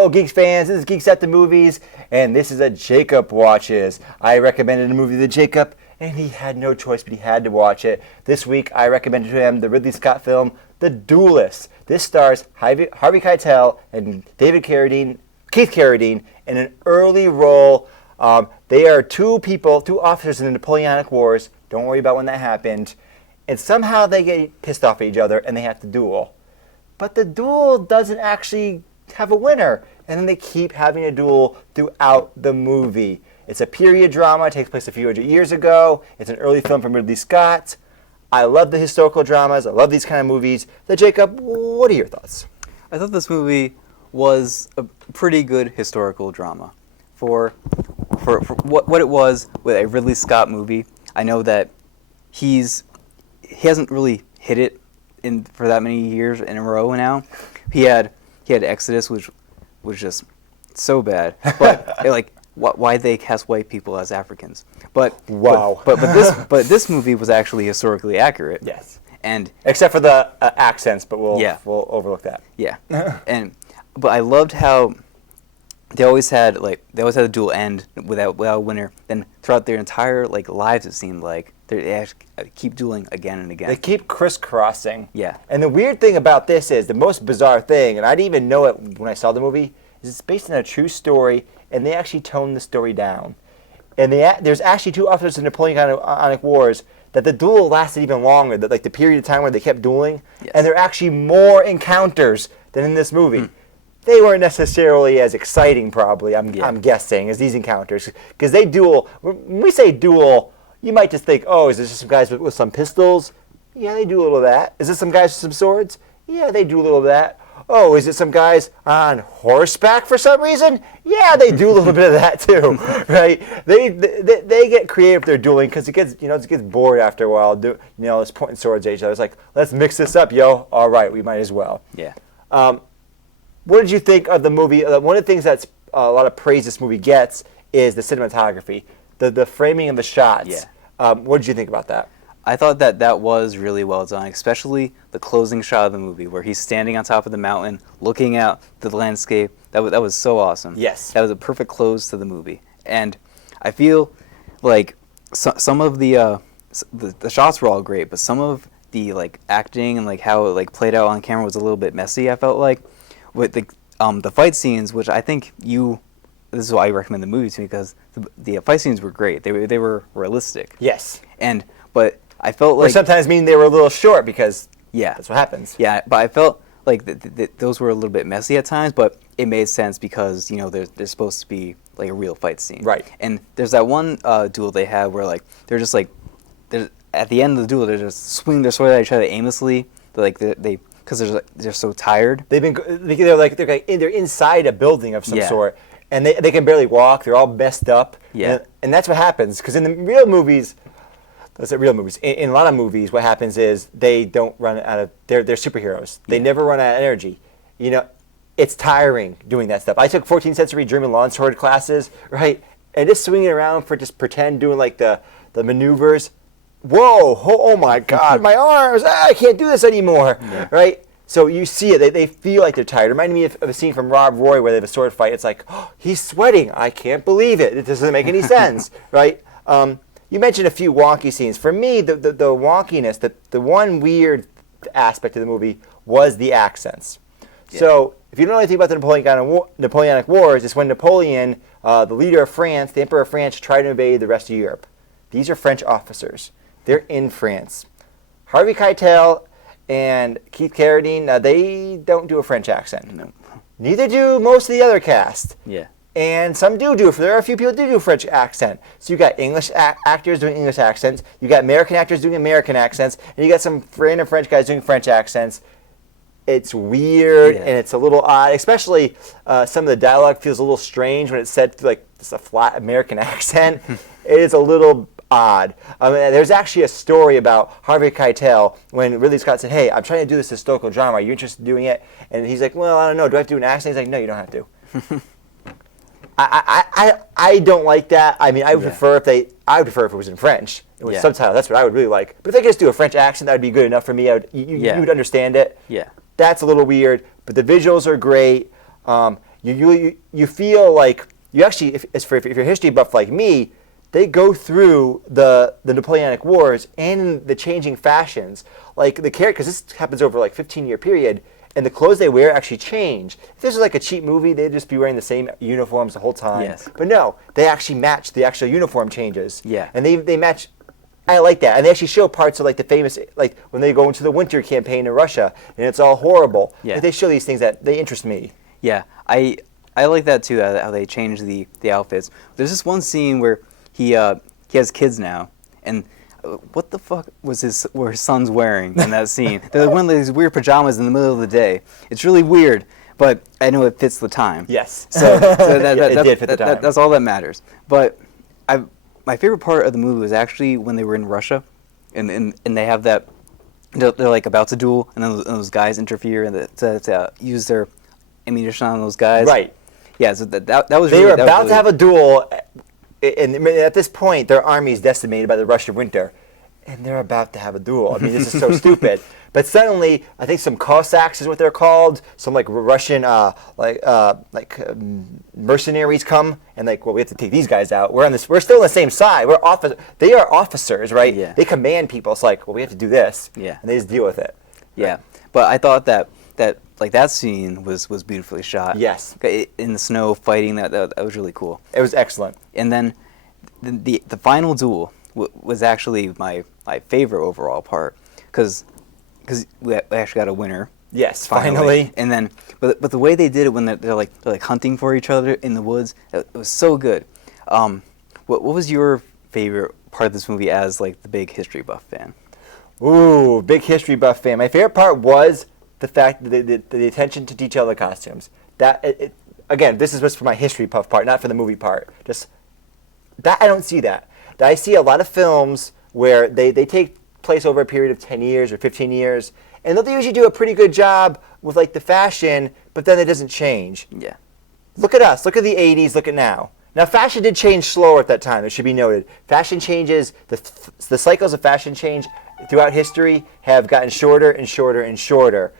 Hello, Geeks fans. This is Geeks at the Movies, and this is a Jacob Watches. I recommended a movie to Jacob, and he had no choice, but he had to watch it. This week, I recommended to him the Ridley Scott film, The Duellist. This stars Harvey Keitel and Keith Carradine in an early role. They are two officers in the Napoleonic Wars. Don't worry about when that happened. And somehow they get pissed off at each other, and they have to duel. But the duel doesn't actually have a winner, and then they keep having a duel throughout the movie. It's a period drama. It takes place a few hundred years ago. It's an early film from Ridley Scott. I love the historical dramas. I love these kind of movies. So Jacob, what are your thoughts? I thought this movie was a pretty good historical drama. For what it was with a Ridley Scott movie, I know that he hasn't really hit it for that many years in a row now. He had Exodus, which was just so bad. But why they cast white people as Africans? But wow. But this movie was actually historically accurate. Yes. And except for the accents, but we'll overlook that. Yeah. But I loved how they always had a duel end without a winner. Then throughout their entire lives, it seemed like they actually keep dueling again and again. They keep crisscrossing. Yeah. And the weird thing about this is, the most bizarre thing, and I didn't even know it when I saw the movie, is it's based on a true story, and they actually toned the story down. And there's actually two officers in the Napoleonic Wars that the duel lasted even longer, that the period of time where they kept dueling, yes. And there are actually more encounters than in this movie. They weren't necessarily as exciting, probably, I'm guessing, as these encounters. Because they duel, when we say duel, you might just think, oh, is this just some guys with some pistols? Yeah, they do a little of that. Is this some guys with some swords? Yeah, they do a little of that. Oh, is it some guys on horseback for some reason? Yeah, they do a little bit of that too, right? They get creative with their dueling because it gets bored after a while. It's pointing swords at each other. It's like, let's mix this up, yo. All right, we might as well. Yeah. What did you think of the movie? One of the things that's a lot of praise this movie gets is the cinematography, the framing of the shots. Yeah. What did you think about that? I thought that was really well done, especially the closing shot of the movie where he's standing on top of the mountain looking out the landscape. That was so awesome. Yes. That was a perfect close to the movie. And I feel like some of the shots were all great, but some of the acting and how it played out on camera was a little bit messy, I felt like. With the fight scenes, which I think this is why I recommend the movie to me, because the fight scenes were great. They were realistic. Yes. But I felt like... Or sometimes mean they were a little short because that's what happens. Yeah, but I felt like those were a little bit messy at times, but it made sense because, there's supposed to be a real fight scene. Right. And there's that one duel they had where they're just at the end of the duel, they're just swinging their sword at each other aimlessly. Because they're so tired. They're inside a building of some sort, and they can barely walk. They're all messed up. Yeah. And that's what happens. Because in the real movies, in a lot of movies, what happens is they don't run out of. They're superheroes. They never run out of energy. It's tiring doing that stuff. I took 14th century German longsword classes, right? And just swinging around for just pretend doing the maneuvers. Whoa, oh my God, my arms, I can't do this anymore, right? So you see it, they feel like they're tired. It reminded me of a scene from Rob Roy where they have a sword fight. It's like, oh, he's sweating, I can't believe it. It doesn't make any sense, right? You mentioned a few wonky scenes. For me, the wonkiness, the one weird aspect of the movie was the accents. Yeah. So if you don't know anything about the Napoleonic Wars, it's when Napoleon, the leader of France, the Emperor of France, tried to invade the rest of Europe. These are French officers. They're in France. Harvey Keitel and Keith Carradine, they don't do a French accent. No. Neither do most of the other cast. Yeah. And some do. There are a few people who do a French accent. So you got English actors doing English accents. You got American actors doing American accents. And you got some random French guys doing French accents. It's weird and it's a little odd. Especially some of the dialogue feels a little strange when it's said through just a flat American accent. It is a little odd. There's actually a story about Harvey Keitel when Ridley Scott said, hey, I'm trying to do this historical drama. Are you interested in doing it? And he's like, well, I don't know. Do I have to do an accent? He's like, no, you don't have to. I don't like that. I mean, I would prefer if it was in French. It was subtitled. That's what I would really like. But if they could just do a French accent, that would be good enough for me. You would understand it. Yeah. That's a little weird. But the visuals are great. You feel like you actually, if you're a history buff like me, they go through the Napoleonic Wars and the changing fashions. Like the character, because this happens over like 15-year period, and the clothes they wear actually change. If this was like a cheap movie, they'd just be wearing the same uniforms the whole time. Yes. But no, they actually match the actual uniform changes. Yeah. And they match. I like that. And they actually show parts of like the famous, like when they go into the winter campaign in Russia, and it's all horrible. Yeah. Like, they show these things that they interest me. Yeah, I like that too. How they change the outfits. There's this one scene where he has kids now, and what the fuck were his sons wearing in that scene? They're like one of these weird pajamas in the middle of the day. It's really weird, but I know it fits the time. Yes. So It did fit the time. That's all that matters. But my favorite part of the movie was actually when they were in Russia, and they have that. They're like about to duel, and then those guys interfere and to use their ammunition on those guys. Right. Yeah. So that was. They really, were that was about really, to have a duel, and at this point, their army is decimated by the Russian winter, and they're about to have a duel. I mean, this is so stupid. But suddenly, I think some Cossacks is what they're called. Some like Russian mercenaries come, and like, well, we have to take these guys out. We're still on the same side. They are officers, right? Yeah. They command people. It's like, well, we have to do this. Yeah. And they just deal with it. Yeah. But I thought that that scene was beautifully shot. Yes. In the snow, fighting that was really cool. It was excellent. And then the final duel was actually my favorite overall part because we actually got a winner. Yes, finally. And then, but the way they did it when they're like hunting for each other in the woods, it was so good. What was your favorite part of this movie as like the big history buff fan? Ooh, big history buff fan. My favorite part was the fact that the attention to detail of the costumes. Again, this is just for my history buff part, not for the movie part. Just that I don't see that. I see a lot of films where they take place over a period of 10 years or 15 years, and they'll usually do a pretty good job with like the fashion, but then it doesn't change. Yeah. Look at us. Look at the 80s. Look at now. Now, fashion did change slower at that time. It should be noted. Fashion changes, the cycles of fashion change throughout history have gotten shorter and shorter and shorter.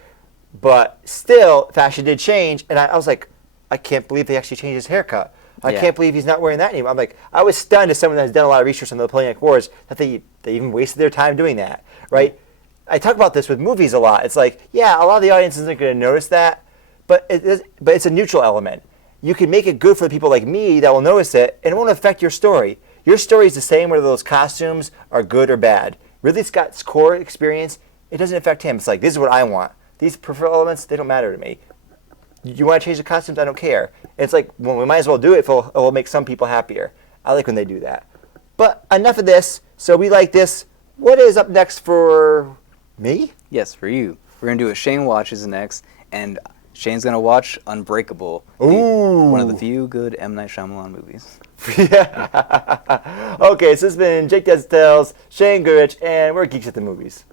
But still, fashion did change, and I was like, I can't believe they actually changed his haircut. I can't believe he's not wearing that anymore. I'm like, I was stunned as someone that has done a lot of research on the Napoleonic Wars that they even wasted their time doing that, right? I talk about this with movies a lot. It's like, yeah, a lot of the audience isn't going to notice that, but it's a neutral element. You can make it good for the people like me that will notice it, and it won't affect your story. Your story is the same whether those costumes are good or bad. Ridley Scott's core experience, it doesn't affect him. It's like, this is what I want. These peripheral elements, they don't matter to me. You want to change the costumes? I don't care. And it's like, well, we might as well do it if it will make some people happier. I like when they do that. But enough of this. So we like this. What is up next for me? Yes, for you. We're going to do what Shane watches next, and Shane's going to watch Unbreakable. Ooh. One of the few good M. Night Shyamalan movies. Yeah. Okay, so this has been Jake Does Tales, Shane Goodrich, and we're Geeks at the Movies.